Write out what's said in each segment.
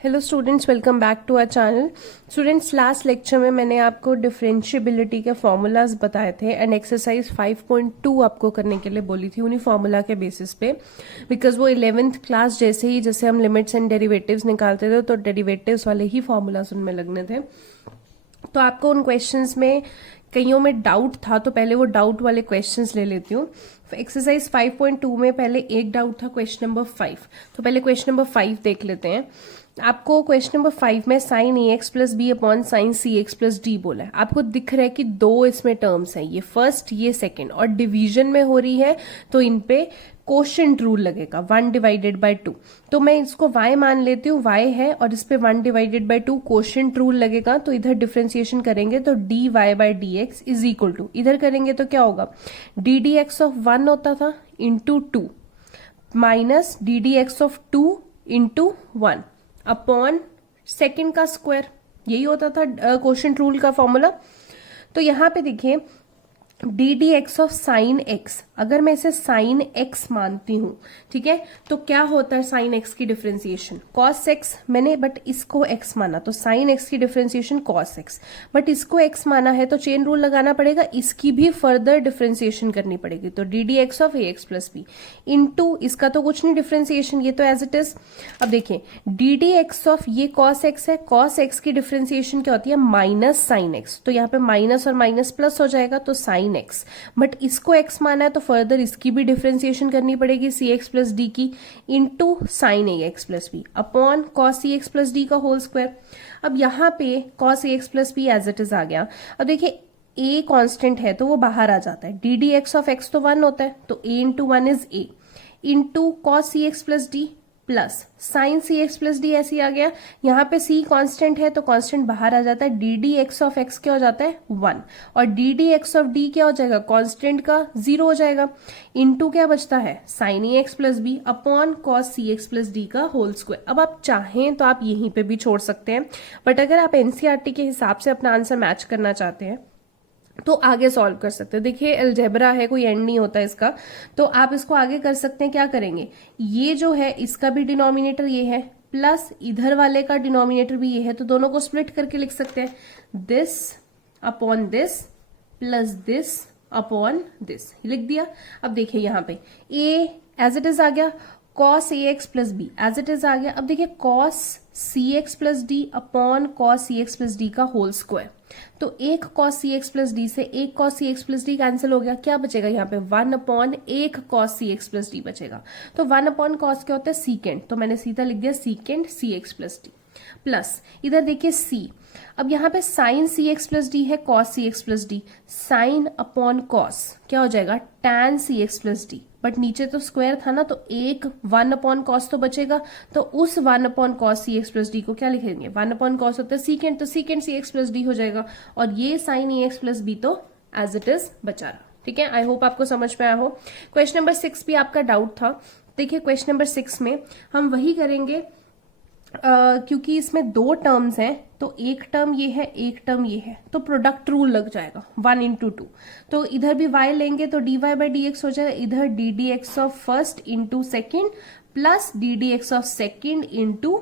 Hello students, welcome back to our channel. Students, last lecture में मैंने आपको differentiability के फॉर्मूलाज बताए थे एंड एक्सरसाइज 5.2 आपको करने के लिए बोली थी उन्हीं फॉर्मूला के बेसिस पे, बिकॉज वो 11th क्लास जैसे हम लिमिट्स एंड डेरिवेटिव्स निकालते थे तो डेरिवेटिव्स वाले ही फॉर्मूलाज उनमें लगने थे। तो आपको उन क्वेश्चंस में कईयों में डाउट था, तो पहले वो डाउट वाले क्वेश्चंस ले लेती हूँ। एक्सरसाइज 5.2 में पहले एक डाउट था, क्वेश्चन नंबर 5। तो पहले क्वेश्चन नंबर 5 देख लेते हैं। आपको क्वेश्चन नंबर 5 में sine A x plus B upon sine C X plus D बोला है। आपको दिख रहा है कि दो इसमें टर्म्स हैं, ये फर्स्ट ये सेकंड, और डिवीजन में हो रही है तो इन पे कोशेंट रूल लगेगा 1 डिवाइडेड बाय 2। तो मैं इसको y मान लेती हूँ, y है और इस पे 1 डिवाइडेड बाय 2 कोशेंट रूल लगेगा, तो इधर डिफरेंशिएशन करेंगे तो dy by dx is equal to, इधर करेंगे तो क्या होगा, डी डी एक्स ऑफ 1 होता था into 2 minus D D x of 2 into 1 upon second का स्क्वायर। यही होता था कोशेंट रूल का फॉर्मूला। तो यहां पे देखिए D D x of sine x, अगर मैं इसे साइन एक्स मानती हूं, ठीक है, तो क्या होता है साइन एक्स की डिफरेंशिएशन कॉस एक्स, मैंने बट इसको एक्स माना तो साइन एक्स की डिफरेंशिएशन कॉस एक्स, बट इसको एक्स माना है तो चेन रूल लगाना पड़ेगा, इसकी भी फर्दर डिफरेंशिएशन करनी पड़ेगी। तो d D x of a x plus b into, इसका तो कुछ नहीं डिफरेंशिएशन, ये तो एज इट इज। अब देखिए डी डी एक्स ऑफ ये कॉस एक्स है, कॉस एक्स की डिफरेंशिएशन क्या होती है माइनस साइन एक्स, तो यहाँ पे माइनस और माइनस प्लस हो जाएगा तो साइन एक्स, बट इसको एक्स माना है तो फर्दर इसकी भी डिफरेंशिएशन करनी पड़ेगी सी एक्स प्लस डी की into sine A x plus B upon cos C X plus D का होल स्क्वायर। अब यहाँ पे cos A x plus B as it is आ गया। अब देखिए ए कांस्टेंट है तो वो बाहर आ जाता है, D D x of X तो 1 होता है तो A into 1 is A into cos C X plus D plus sine C X plus D ऐसे ही आ गया। यहाँ पे सी कांस्टेंट है तो कांस्टेंट बाहर आ जाता है, D D x of x क्या हो जाता है 1 और D D x of D क्या हो जाएगा कांस्टेंट का 0 हो जाएगा, इनटू क्या बचता है sine A x plus B upon cos C X plus D का होल स्क्वायर। अब आप चाहें तो आप यहीं पे भी छोड़ सकते हैं, बट अगर आप एनसीईआरटी के हिसाब से अपना आंसर मैच करना चाहते हैं तो आगे सॉल्व कर सकते हैं। देखिए अलजेब्रा है, कोई एंड नहीं होता इसका, तो आप इसको आगे कर सकते हैं। क्या करेंगे, ये जो है इसका भी डिनोमिनेटर ये है प्लस इधर वाले का डिनोमिनेटर भी ये है, तो दोनों को स्प्लिट करके लिख सकते हैं this upon this plus this upon this, लिख दिया। अब देखिए यहाँ पे ए एज इट इज आ गया, cos A x plus B as it is आ गया। अब देखिए cos C X plus D upon cos C X plus D का होल स्क्वायर, तो एक cos C X plus D से एक cos C X plus D cancel हो गया, क्या बचेगा यहाँ पे 1 अपॉन एक cos C X plus D बचेगा। तो 1 अपॉन कॉस क्या होता है सीकेंड, तो मैंने सीधा लिख दिया second C X plus D plus इधर देखिए सी। अब यहाँ पे sine C X plus D है cos C X plus D, sine upon cos क्या हो जाएगा tan C X plus D, but नीचे तो स्क्वायर था ना तो एक 1 अपॉन कॉस तो बचेगा, तो उस 1 upon cos C X plus D को क्या लिखेंगे 1 अपॉन कॉस होता है सीकेंड, तो सीकेंड सी एक्स प्लस डी हो जाएगा, और ये sign A x plus B तो एज इट इज बचा रहा। ठीक है, आई होप आपको समझ में आया हो। क्वेश्चन नंबर 6 भी आपका डाउट था। देखिए क्वेश्चन नंबर 6 में हम वही करेंगे क्योंकि इसमें दो टर्म्स हैं, तो एक टर्म ये है एक टर्म ये है, तो प्रोडक्ट रूल लग जाएगा 1 इंटू 2, तो इधर भी y लेंगे तो dy बाई डी एक्स हो जाएगा, इधर D D x of first into second plus D D x of second into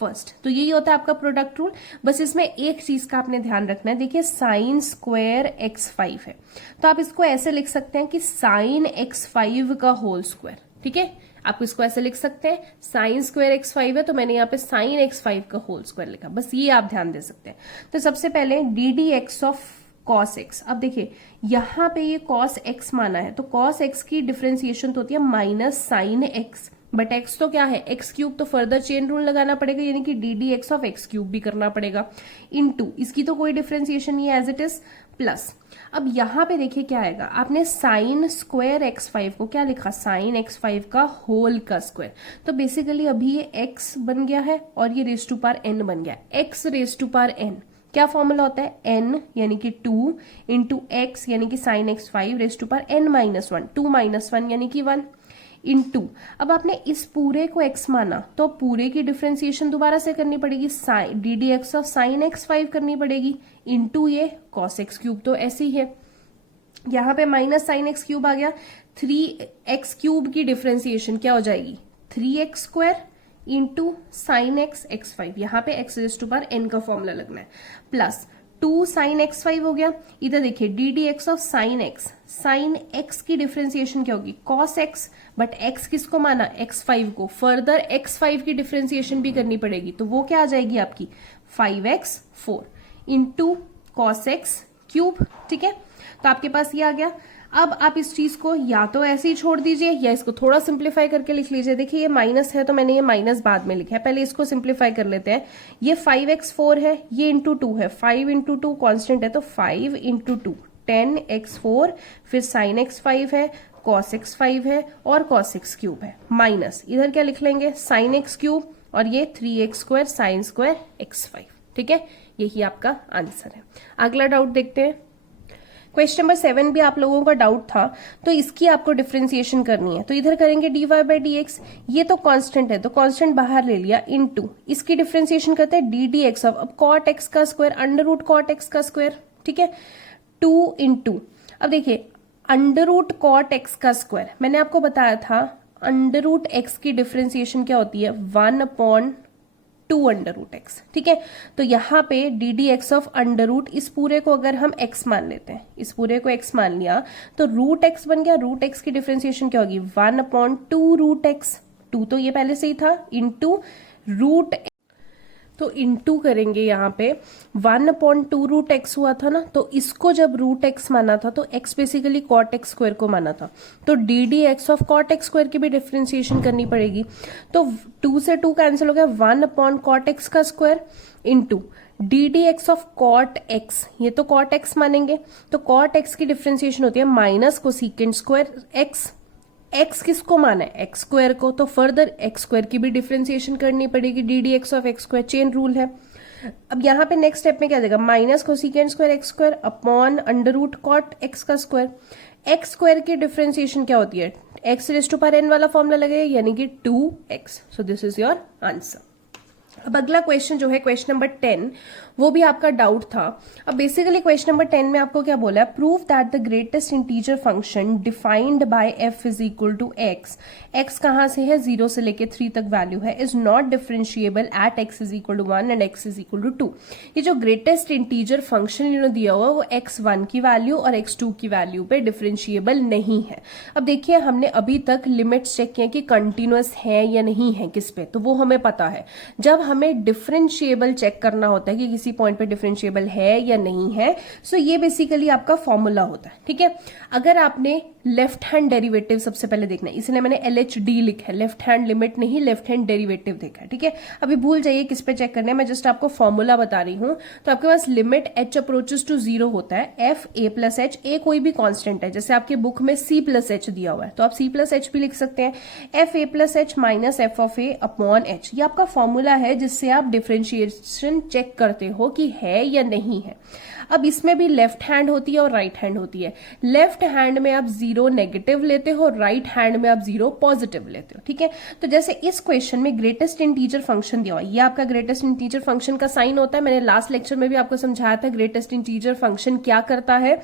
first, तो यही होता है आपका प्रोडक्ट रूल। बस इसमें एक चीज का आपने ध्यान रखना है, देखिए साइन स्क्वायर x5 है तो आप इसको ऐसे लिख सकते हैं कि साइन x5 का होल स्क्वायर। ठीक है, आप इसको ऐसे लिख सकते हैं साइन स्क्वायर x5 है तो मैंने यहाँ पे साइन x5 का होल स्क्वायर लिखा, बस ये आप ध्यान दे सकते हैं। तो सबसे पहले D D x of cos x, अब देखिए यहाँ पे ये कॉस एक्स माना है तो कॉस एक्स की डिफरेंशिएशन तो होती है minus sign X, but x तो क्या है एक्स क्यूब, तो फर्दर चेन रूल लगाना पड़ेगा, यानी कि D D x of x cube भी करना पड़ेगा इनटू, इसकी तो कोई डिफरेंशिएशन नहीं है एज इट इज प्लस। अब यहाँ पे देखिए क्या आएगा, आपने साइन स्क्वायर x5 को क्या लिखा साइन x5 का होल का स्क्वायर, तो बेसिकली अभी ये x बन गया है और ये रेज टू पावर n बन गया, x raise to power n क्या फॉर्मूला होता है n यानी कि 2 इंटू x यानी कि sine x5 raise to power n minus 1, 2 minus 1 यानी कि 1 इंटू, अब आपने इस पूरे को x माना तो पूरे की डिफरेंशिएशन दोबारा से करनी पड़ेगी, sine d D x of sine x5 करनी पड़ेगी इंटू ये कॉस एक्स क्यूब, तो ऐसे ही है। यहाँ पे माइनस साइन एक्स क्यूब आ गया, 3x क्यूब की डिफरेंशिएशन क्या हो जाएगी 3x square into sine x x5, यहाँ पे x raise to power n का फॉर्मूला लगना है, प्लस 2 साइन x5 हो गया। इधर देखिए D D x of sign x की डिफ्रेंसिएशन क्या होगी, cos x, बट x किसको माना, x5 को, फर्दर x5 की डिफ्रेंसिएशन भी करनी पड़ेगी, तो वो क्या आ जाएगी आपकी 5x4 into cos x cube. ठीक है, तो आपके पास ये आ गया। अब आप इस चीज को या तो ऐसे ही छोड़ दीजिए या इसको थोड़ा सिंप्लीफाई करके लिख लीजिए। देखिए ये माइनस है तो मैंने ये माइनस बाद में लिखा है, पहले इसको सिंप्लीफाई कर लेते हैं। ये 5x4 है, ये इंटू 2 है, 5 इंटू 2 कॉन्स्टेंट है, तो 5 इंटू 2 10x4, फिर साइन x5 है, कॉस x5 है और कॉस x क्यूब है, माइनस इधर क्या लिख लेंगे साइन x क्यूब, और ये 3x² साइन स्क्वायर x5। ठीक है, यही आपका आंसर है। अगला डाउट देखते हैं। क्वेश्चन नंबर 7 भी आप लोगों का डाउट था, तो इसकी आपको डिफरेंशिएशन करनी है। तो इधर करेंगे dy बाई डी एक्स, ये तो कांस्टेंट है तो कांस्टेंट बाहर ले लिया, इनटू इसकी डिफरेंशिएशन करते हैं डी डी एक्स ऑफ, अब कॉट एक्स का square under root cot x का स्क्वायर। ठीक है, 2 इंटू, अब देखिए अंडर रूट कॉट एक्स का स्क्वायर, मैंने आपको बताया था अंडर रूट एक्स की डिफरेंशिएशन क्या होती है 1/2 अंडर रूट एक्स। ठीक है, तो यहाँ पे d D x of under root, इस पूरे को अगर हम x मान लेते हैं, इस पूरे को x मान लिया तो रूट x बन गया। रूट x की डिफरेंशिएशन क्या होगी 1/2 रूट x, 2 तो ये पहले से ही था, इंटू रूट, तो इंटू करेंगे यहाँ पे 1/2 रूट एक्स हुआ था ना, तो इसको जब रूट एक्स माना था तो x basically cot x square को माना था, तो d D x of cot x square की भी डिफरेंशिएशन करनी पड़ेगी। तो 2 से 2 कैंसिल हो गया, 1/cot x का square into d D x of cot x, ये तो कॉट एक्स मानेंगे, तो कॉट एक्स की डिफरेंशिएशन होती है minus cosecant square x. X किसको माना है एक्स स्क्वायर को, तो फर्दर एक्स स्क्वायर की भी डिफरेंशिएशन करनी पड़ेगी, d D x of x square, chain rule है। अब यहाँ पे नेक्स्ट स्टेप में क्या देगा, minus cosecant square x square upon under root cot x का स्क्वायर। एक्स स्क्वायर की डिफरेंशिएशन क्या होती है, x raise to power n वाला फॉर्मूला लगेगा, यानी कि 2x। So this is your answer. अब अगला क्वेश्चन जो है क्वेश्चन नंबर 10, वो भी आपका डाउट था। अब बेसिकली क्वेश्चन नंबर 10 में आपको क्या बोला है, prove that the greatest integer function defined by f is equal to x, x कहां से है 0 से लेके 3 तक वैल्यू है, is not differentiable at x is equal to 1 and x is equal to 2। ये जो ग्रेटेस्ट इंटीजर फंक्शन इन्होंने दिया हुआ वो x1 की वैल्यू और x2 की वैल्यू पे डिफरेंशिएबल नहीं है। अब देखिए हमने अभी तक लिमिट्स चेक किया कि कंटिन्यूअस है या नहीं है किस पे, तो वो हमें पता है। जब हमें डिफरेंशिएबल चेक करना होता है कि किसी पॉइंट पे डिफरेंशिएबल है या नहीं है, सो ये बेसिकली आपका फॉर्मूला होता है। ठीक है, अगर आपने लेफ्ट हैंड डेरिवेटिव सबसे पहले देखना है, इसलिए मैंने LHD लिखा है, लेफ्ट हैंड लिमिट नहीं लेफ्ट हैंड डेरिवेटिव देखा है। ठीक है, अभी भूल जाइए किस पे चेक करना है, मैं जस्ट आपको फॉर्मूला बता रही हूं। तो आपके पास लिमिट h अप्रोचेस टू 0 होता है f a plus h, a कोई भी कांस्टेंट है, जैसे आपके बुक में c प्लस h दिया हुआ है तो आप c प्लस h भी लिख सकते हैं, f a plus h minus f of a upon h। ये आपका फॉर्मूला है जिससे आप डिफरेंशिएशन चेक करते हो कि है या नहीं है। अब इसमें भी लेफ्ट हैंड होती है और राइट हैंड होती है। लेफ्ट हैंड में आप 0 नेगेटिव लेते हो, राइट हैंड में आप 0 पॉजिटिव लेते हो। ठीक है, तो जैसे इस क्वेश्चन में ग्रेटेस्ट इंटीजर फंक्शन दिया हुआ है, ये आपका ग्रेटेस्ट इंटीजर फंक्शन का साइन होता है। मैंने लास्ट लेक्चर में भी आपको समझाया था ग्रेटेस्ट इंटीजर फंक्शन क्या करता है।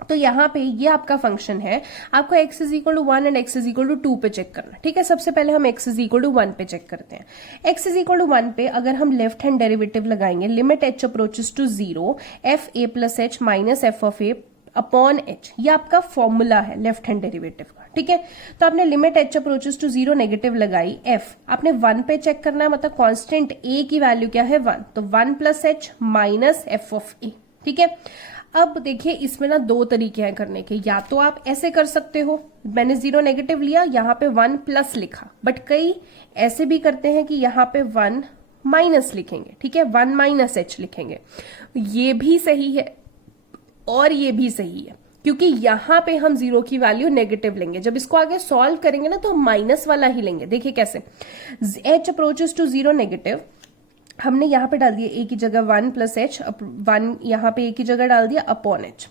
तो यहाँ पे ये आपका फंक्शन है, आपको x is equal to 1 and x is equal to 2 पे चेक करना। ठीक है, सबसे पहले हम x इज इक्वल टू 1 पे चेक करते हैं। x इज इक्वल टू 1 पे अगर हम लेफ्ट हैंड डेरिवेटिव लगाएंगे, limit h approaches to 0 f a plus h minus f of a upon h, ये आपका फॉर्मूला है लेफ्ट हैंड डेरिवेटिव का। ठीक है, तो आपने limit h approaches to 0 negative लगाई, f आपने 1 पे चेक करना है, मतलब कांस्टेंट a की वैल्यू क्या है 1, तो 1 plus h minus f of a। ठीक है, अब देखिए इसमें ना 2 तरीके हैं करने के, या तो आप ऐसे कर सकते हो, मैंने 0 नेगेटिव लिया, यहाँ पे 1 प्लस लिखा, बट कई ऐसे भी करते हैं कि यहाँ पे 1 माइनस लिखेंगे। ठीक है, 1 माइनस h लिखेंगे, ये भी सही है और ये भी सही है, क्योंकि यहाँ पे हम 0 की वैल्यू नेगेटिव लेंगे। जब इसको आगे सॉल्व करेंगे ना तो हम माइनस वाला ही लेंगे। देखिए कैसे, h अप्रोचेस टू 0 नेगेटिव, हमने यहाँ पे डाल दिया a की जगह 1 प्लस h, 1 यहाँ पे a की जगह डाल दिया upon h,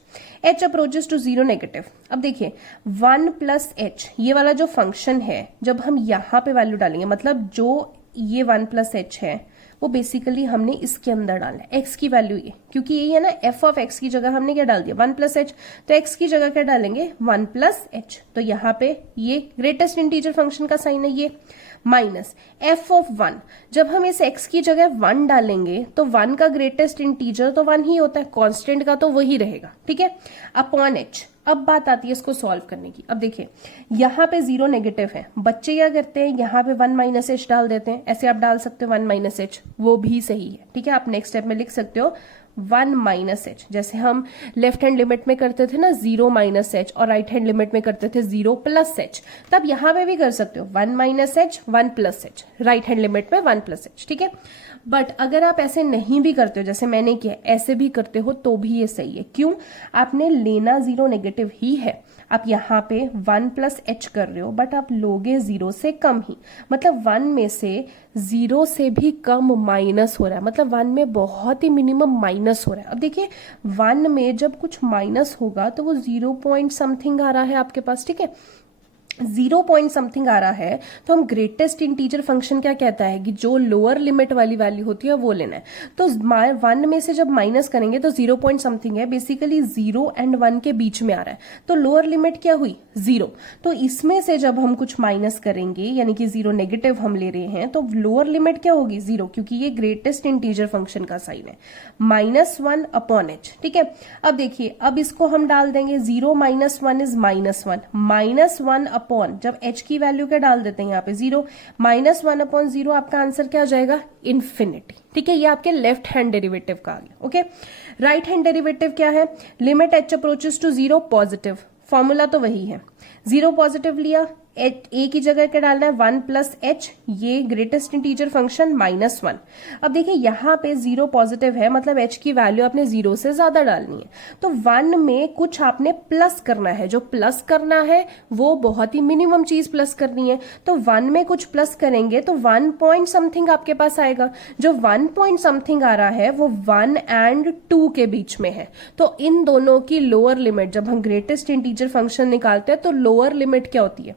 h approaches to 0 negative. अब देखिए 1 प्लस h ये वाला जो फंक्शन है, जब हम यहाँ पे वैल्यू डालेंगे, मतलब जो ये 1 प्लस h है वो बेसिकली हमने इसके अंदर डालना है, x की वैल्यू ये, क्योंकि ये है ना f ऑफ x की जगह हमने क्या डाल दिया 1 प्लस h, तो x की जगह क्या डालेंगे 1 प्लस h। तो यहाँ पे ये ग्रेटेस्ट इंटीजर फंक्शन का साइन है, ये माइनस एफ ऑफ 1। जब हम इस x की जगह 1 डालेंगे तो 1 का ग्रेटेस्ट इंटीजर तो 1 ही होता है, कांस्टेंट का तो वही रहेगा, ठीक है, अपॉन h। अब बात आती है इसको सॉल्व करने की। अब देखिए यहाँ पे 0 नेगेटिव है, बच्चे क्या करते हैं यहाँ पे 1 माइनस एच डाल देते हैं, ऐसे आप डाल सकते हो 1 माइनस एच, वो भी सही है, ठीक है। आप नेक्स्ट स्टेप में लिख सकते हो 1 माइनस एच, जैसे हम लेफ्ट हैंड लिमिट में करते थे ना 0 माइनस एच, और राइट हैंड लिमिट में करते थे 0 प्लस एच, तब यहां पे भी कर सकते हो 1 minus H 1 plus H, right hand limit में 1 प्लस एच, ठीक है। बट अगर आप ऐसे नहीं भी करते हो जैसे मैंने किया, ऐसे भी करते हो तो भी ये सही है। क्यों? आपने लेना 0 नेगेटिव ही है, आप यहाँ पे 1 प्लस एच कर रहे हो, बट आप लोगे 0 से कम ही, मतलब 1 में से 0 से भी कम माइनस हो रहा है, मतलब 1 में बहुत ही मिनिमम माइनस हो रहा है। अब देखिए 1 में जब कुछ माइनस होगा तो वो 0 पॉइंट समथिंग आ रहा है आपके पास, ठीक है, 0 पॉइंट समथिंग आ रहा है, तो हम ग्रेटेस्ट इंटीजर फंक्शन क्या कहता है कि जो लोअर लिमिट वाली वैल्यू होती है वो लेना है। तो 1 में से जब माइनस करेंगे तो 0 पॉइंट समथिंग है, बेसिकली 0 एंड 1 के बीच में आ रहा है, तो लोअर लिमिट क्या हुई 0। तो इसमें से जब हम कुछ माइनस करेंगे यानी कि 0 नेगेटिव हम ले रहे हैं, तो लोअर लिमिट क्या होगी 0, क्योंकि ये ग्रेटेस्ट इंटीजर फंक्शन का साइन है, -1 अपॉन एच, ठीक है। अब देखिए अब इसको हम डाल देंगे 0 माइनस 1 इज -1, -1 अपॉन, जब h की वैल्यू क्या डाल देते हैं यहाँ पे 0, -1 अपॉन 0, आपका आंसर क्या आ जाएगा इन्फिनिटी, ठीक है। ये आपके लेफ्ट हैंड डेरिवेटिव का आ गया, ओके। राइट हैंड डेरिवेटिव क्या है, limit h approaches to 0 positive, formula तो वही है, 0 पॉजिटिव लिया, ए की जगह क्या डालना है 1 प्लस एच, ये ग्रेटेस्ट इंटीजर फंक्शन -1। अब देखिए यहाँ पे 0 पॉजिटिव है, मतलब h की वैल्यू आपने 0 से ज्यादा डालनी है, तो 1 में कुछ आपने प्लस करना है, जो प्लस करना है वो बहुत ही मिनिमम चीज प्लस करनी है, तो 1 में कुछ प्लस करेंगे तो 1 पॉइंट समथिंग आपके पास आएगा, जो 1 पॉइंट समथिंग आ रहा है वो 1 एंड 2 के बीच में है। तो इन दोनों की लोअर लिमिट, जब हम ग्रेटेस्ट इंटीजर फंक्शन निकालते हैं तो लोअर लिमिट क्या होती है,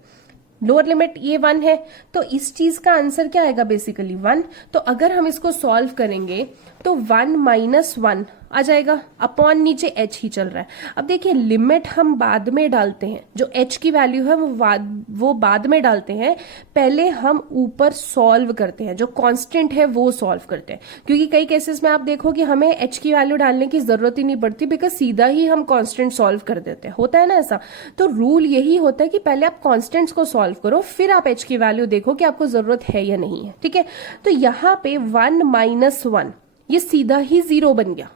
लोअर लिमिट ये 1 है, तो इस चीज का आंसर क्या आएगा बेसिकली 1। तो अगर हम इसको सॉल्व करेंगे तो 1 माइनस 1 आ जाएगा, अपॉन नीचे h ही चल रहा है। अब देखिए लिमिट हम बाद में डालते हैं, जो h की वैल्यू है वो बाद में डालते हैं, पहले हम ऊपर सॉल्व करते हैं, जो कांस्टेंट है वो सॉल्व करते हैं, क्योंकि कई केसेस में आप देखो कि हमें h की वैल्यू डालने की जरूरत ही नहीं पड़ती, बिकॉज सीधा ही हम कांस्टेंट सॉल्व कर देते हैं, होता है ना ऐसा। तो रूल यही होता है कि पहले आप कांस्टेंट्स को सॉल्व करो, फिर आप h की वैल्यू देखो कि आपको जरूरत है या नहीं है, ठीक है। तो यहाँ पे 1 माइनस 1 ये सीधा ही 0 बन गया,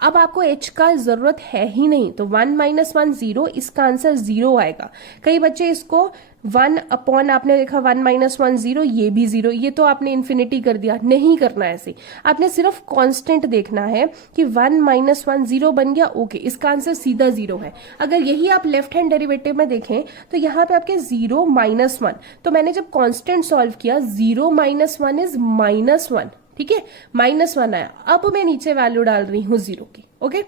अब आपको h का जरूरत है ही नहीं, तो 1 माइनस 1 0, इसका आंसर 0 आएगा। कई बच्चे इसको 1 अपॉन, आपने देखा 1 माइनस 1 0, ये भी 0, ये तो आपने इन्फिनिटी कर दिया, नहीं करना ऐसे, आपने सिर्फ कांस्टेंट देखना है कि 1 माइनस 1 0 बन गया, ओके, इसका आंसर सीधा 0 है। अगर यही आप लेफ्ट हैंड डेरिवेटिव में देखें तो यहाँ पे आपके 0 माइनस 1, तो मैंने जब कांस्टेंट सॉल्व किया 0 माइनस 1 इज -1, ठीक है, -1 आया। अब मैं नीचे वैल्यू डाल रही हूं 0 की, ओके।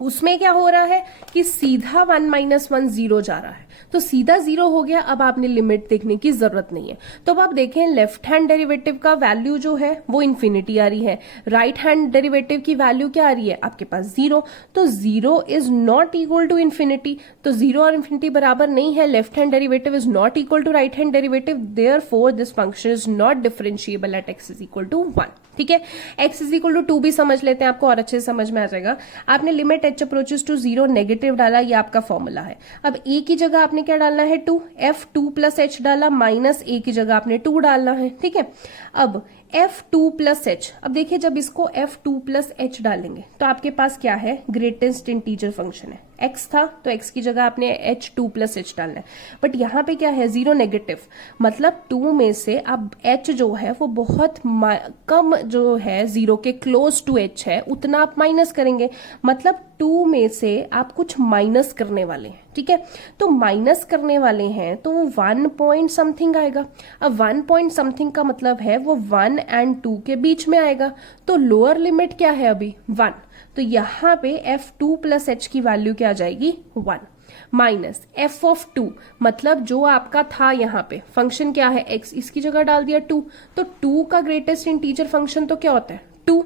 उसमें क्या हो रहा है कि सीधा 1 माइनस 1 0 जा रहा है, तो सीधा 0 हो गया, अब आपने लिमिट देखने की जरूरत नहीं है। तो अब आप देखें लेफ्ट हैंड डेरिवेटिव का वैल्यू जो है वो इन्फिनिटी आ रही है, राइट हैंड डेरिवेटिव की वैल्यू क्या आ रही है आपके पास 0, तो 0 is not equal to infinity, तो 0 और इन्फिनिटी बराबर नहीं है, left hand derivative is not equal to right hand derivative, therefore this function is not differentiable at x is equal to 1, ठीक है। x इज इक्वल टू 2 भी समझ लेते हैं, आपको और अच्छे से समझ में आ जाएगा। आपने limit h approaches to 0 negative डाला, ये आपका फॉर्मूला है। अब a की जगह आपने क्या डालना है 2, f2 प्लस h डाला, माइनस a की जगह आपने 2 डालना है, ठीक है। अब f2 प्लस h, अब देखिए जब इसको f2 प्लस h डालेंगे तो आपके पास क्या है, ग्रेटेस्ट इंटीजर फंक्शन है, x था तो x की जगह आपने h2 प्लस h डालना है, बट यहाँ पे क्या है 0 नेगेटिव, मतलब 2 में से अब h जो है वो बहुत कम जो है, 0 के क्लोज टू h है, उतना आप माइनस करेंगे, मतलब 2 में से आप कुछ माइनस करने वाले हैं, ठीक है। तो माइनस करने वाले हैं तो वो 1 पॉइंट समथिंग आएगा, अब 1 पॉइंट समथिंग का मतलब है वो 1 एंड 2 के बीच में आएगा, तो लोअर लिमिट क्या है अभी 1, तो यहाँ पे f2 प्लस h की वैल्यू क्या आ जाएगी 1, माइनस f ऑफ 2, मतलब जो आपका था यहाँ पे फंक्शन क्या है x, इसकी जगह डाल दिया 2, तो 2 का ग्रेटेस्ट इंटीजर फंक्शन तो क्या होता है 2।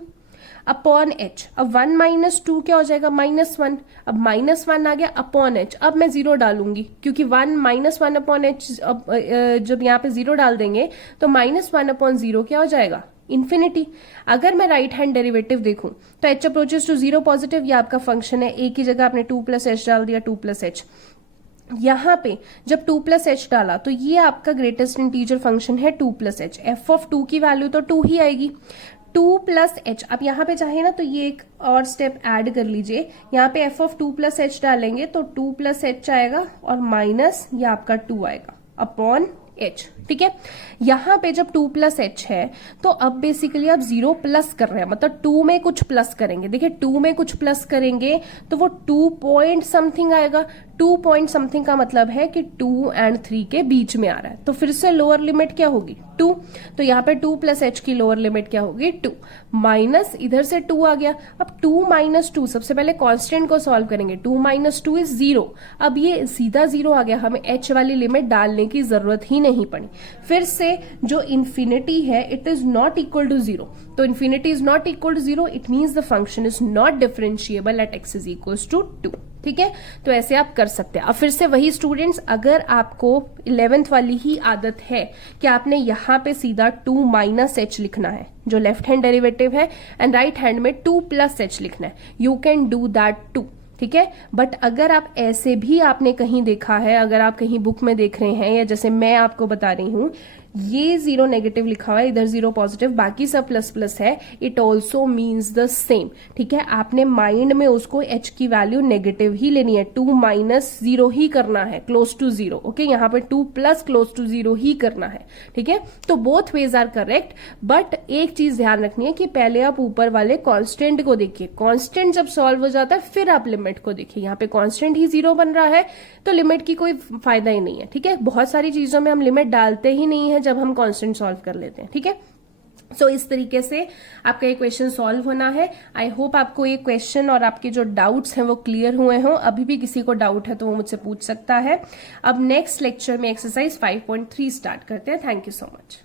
Upon H. अब 1 माइनस 2 क्या हो जाएगा, -1। अब -1 आ गया अपॉन एच। अब मैं 0 डालूंगी क्योंकि 1 -1 अपॉन एच, जब यहाँ पे 0 डाल देंगे तो -1 अपॉन 0 क्या हो जाएगा, इन्फिनिटी। अगर मैं राइट हैंड डेरिवेटिव देखूं तो h अप्रोचेस टू 0 पॉजिटिव, ये आपका फंक्शन है, a की जगह आपने 2 + h डाल दिया, 2 + h। यहां पे जब 2 + h डाला तो ये आपका ग्रेटेस्ट इंटीजर फंक्शन है 2 + h। f ऑफ 2 की वैल्यू तो 2 ही आएगी, 2 + h। अब यहाँ पे चाहे ना तो ये एक और स्टेप ऐड कर लीजिए, यहाँ पे f ऑफ 2 + h डालेंगे तो 2 + h आएगा और माइनस ये आपका 2 आएगा अपॉन h। ठीक है, यहां पे जब 2 + h है तो अब बेसिकली आप 0 प्लस कर रहे हैं, मतलब 2 में कुछ प्लस करेंगे। देखिए 2 में कुछ प्लस करेंगे तो वो 2 पॉइंट समथिंग आएगा। 2 पॉइंट समथिंग का मतलब है कि 2 और 3 के बीच में आ रहा है, तो फिर से लोअर लिमिट क्या होगी, 2। तो यहाँ पे 2 + h की लोअर लिमिट क्या होगी, 2 माइनस इधर से 2 आ गया। अब 2 - 2, सबसे पहले कांस्टेंट को सॉल्व करेंगे, 2 - 2 इज 0। अब ये सीधा 0 आ गया, हमें h वाली लिमिट डालने की जरूरत ही नहीं पड़ी। फिर से जो इन्फिनिटी है it is not equal to 0, तो infinity is not equal to 0, it means the function is not differentiable at x is equal to 2। ठीक है, तो ऐसे आप कर सकते हैं। अब फिर से वही स्टूडेंट्स, अगर आपको 11th वाली ही आदत है कि आपने यहां पे सीधा 2 - h लिखना है जो लेफ्ट हैंड डेरिवेटिव है, एंड राइट हैंड में 2 + h लिखना है, you can do that too. ठीक है, बट अगर आप ऐसे भी आपने कहीं देखा है, अगर आप कहीं बुक में देख रहे हैं या जैसे मैं आपको बता रही हूं, ये 0 नेगेटिव लिखा हुआ है, इधर 0 पॉजिटिव, बाकी सब प्लस है, it also means the same. ठीक है, आपने माइंड में उसको h की वैल्यू नेगेटिव ही लेनी है, 2 - 0 ही करना है, क्लोज टू 0। ओके, यहाँ पे 2 + क्लोज टू 0 ही करना है। ठीक है, तो both ways are correct, but एक चीज ध्यान रखनी है कि पहले आप ऊपर वाले कांस्टेंट को देखिए, कांस्टेंट जब सॉल्व हो जाता है फिर आप लिमिट को देखिए। यहाँ पे कांस्टेंट ही 0 बन रहा है तो लिमिट की कोई फायदा ही नहीं है। ठीक है, बहुत सारी चीजों में हम लिमिट डालते ही नहीं है जब हम कांस्टेंट सॉल्व कर लेते हैं। ठीक है, सो इस तरीके से आपका ये क्वेश्चन सॉल्व होना है। आई होप आपको ये क्वेश्चन और आपके जो डाउट्स हैं वो क्लियर हुए हों। अभी भी किसी को डाउट है तो वो मुझसे पूछ सकता है। अब नेक्स्ट लेक्चर में एक्सरसाइज 5.3 स्टार्ट करते हैं। Thank you so much.